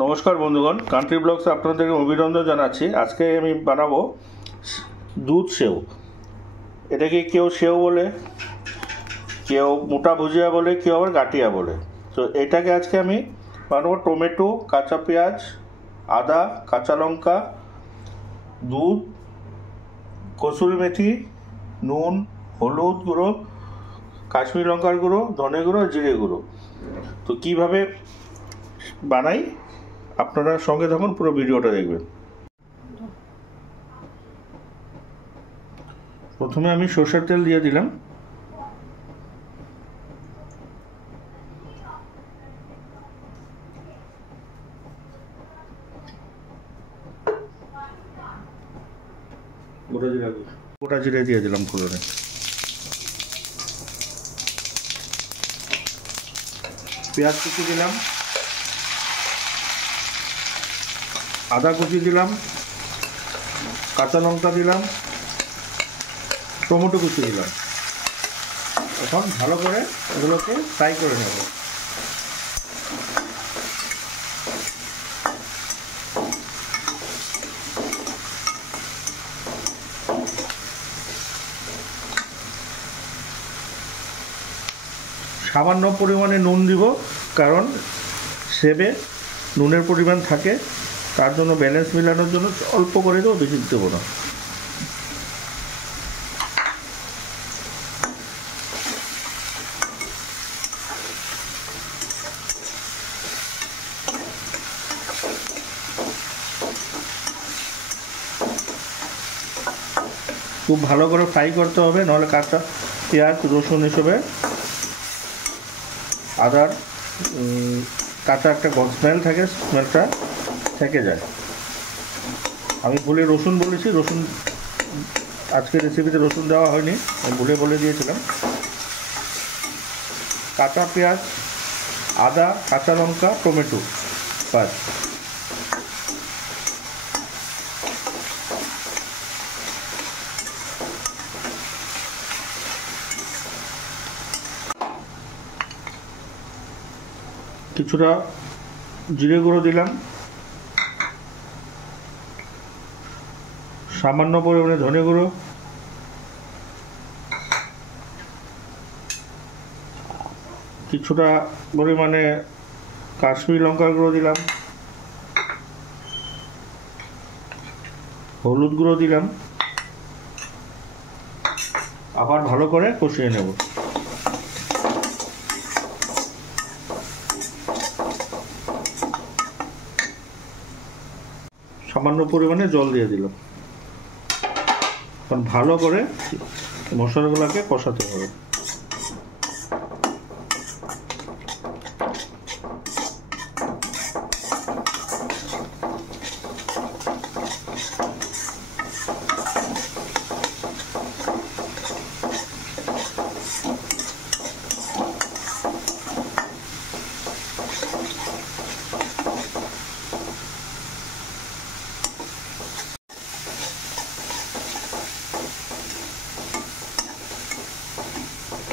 নমস্কার বন্ধুগণ, কান্ট্রি ব্লগসে আপনাদেরকে অভিনন্দন জানাচ্ছি। আজকে আমি বানাবো দুধ সেও। এটাকে কেউ সেও বলে, কেউ মোটা ভুজিয়া বলে, কেউ আবার গাটিয়া বলে। তো এটাকে আজকে আমি বানাবো টমেটো, কাঁচা পেঁয়াজ, আদা, কাঁচা লঙ্কা, দুধ, কসুরি মেথি, নুন, হলুদ গুঁড়ো, কাশ্মীরি লঙ্কার গুঁড়ো, ধনে গুঁড়ো, জিরে গুঁড়ো। তো কীভাবে বানাই আপনারা সঙ্গে থাকুন, পুরো ভিডিওটা দেখবেন। প্রথমে আমি সরষের তেল দিয়ে দিলাম। গোটা জিরে দিয়ে দিলাম ফোড়নে। পেঁয়াজ কুচি দিলাম, আদা কুচি দিলাম, কাঁচা লঙ্কা দিলাম, টমেটো কুচি দিলাম। এখন ভালো করে এগুলোকে ফ্রাই করে নেব। সামান্য পরিমাণে নুন দিব, কারণ সেবে নুনের পরিমাণ থাকে, তার জন্য ব্যালেন্স মেলানোর জন্য অল্প করে দেবো, বেশি দেবো না। খুব ভালো করে ফ্রাই করতে হবে, নাহলে কাঁচা পেঁয়াজ, রসুন এসবে আদার কাঁচা একটা স্মেল থাকে, স্মেলটা থেকে যায়। আমি ভুলে রসুন বলেছি, রসুন আজকে রেসিপিতে রসুন দেওয়া হয়নি, আমি ভুলে বলে দিয়েছিলাম। কাঁচা পেঁয়াজ, আদা, কাঁচা লঙ্কা, টমেটো, বাস। কিছুটা জিরে গুঁড়ো দিলাম, সামান্য পরিমাণে ধনে গুঁড়ো, কিছুটা পরিমাণে কাশ্মীরি লঙ্কার গুঁড়ো দিলাম, হলুদ গুঁড়ো দিলাম। আবার ভালো করে কষিয়ে নেব। সামান্য পরিমাণে জল দিয়ে দিলাম। এখন ভালো করে মশলাগুলোকে কষাতে হবে।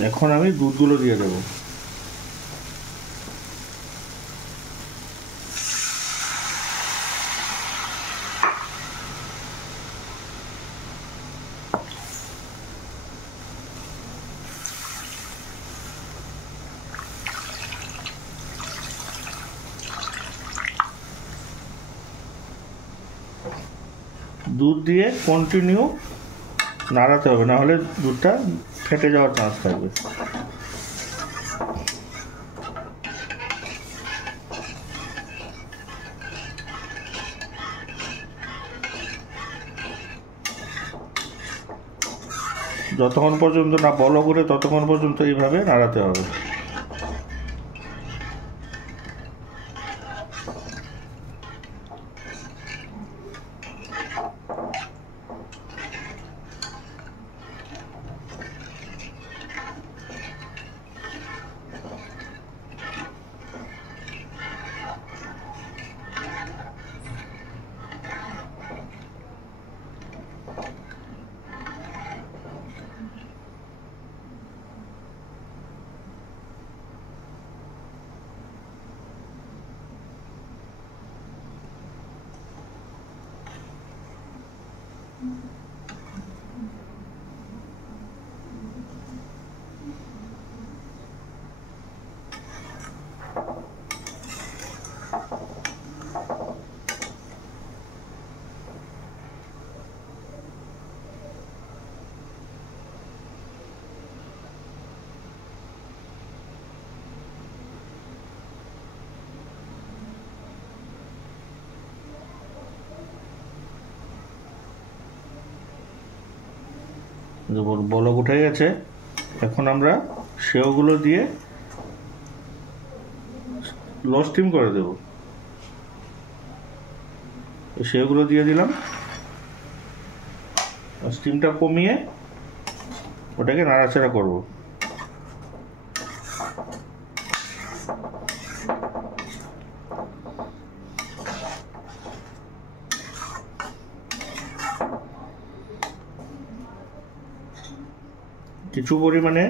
এখন আমি দুধগুলো দিয়ে দেব। দুধ দিয়ে কন্টিনিউ নাড়াতে হবে, না হলে দুধটা ফেটে যাওয়ার চান্স থাকবে। যতক্ষণ পর্যন্ত না বলক ওঠে ততক্ষণ পর্যন্ত এইভাবে নাড়াতে হবে। বলক উঠে গেছে। এখন আমরা সেওগুলো দিয়ে লো স্টিম করে দেব। সেওগুলো দিয়ে দিলাম, স্টিমটা কমিয়ে ওটাকে নাড়াচাড়া করব। কিছু পরিমাণে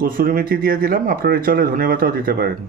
কসুরি মেথি দিয়ে দিলাম, আপনারা চলে ধনেপাতাও দিতে পারেন।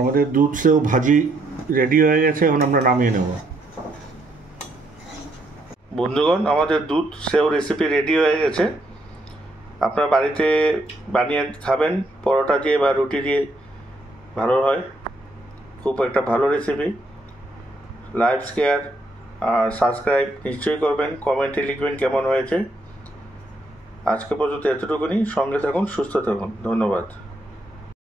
আমাদের দুধ সেও ভাজি রেডি হয়ে গেছে, এখন আমরা নামিয়ে নেব। বন্ধুগণ, আমাদের দুধ সেও রেসিপি রেডি হয়ে গেছে। আপনার বাড়িতে বানিয়ে খাবেন, পরোটা দিয়ে বা রুটি দিয়ে, ভালো হয়। খুব একটা ভালো রেসিপি। লাইক, শেয়ার আর সাবস্ক্রাইব নিশ্চয়ই করবেন, কমেন্টে লিখবেন কেমন হয়েছে। আজকে পর্যন্ত এতটুকুনি। সঙ্গে থাকুন, সুস্থ থাকুন। ধন্যবাদ।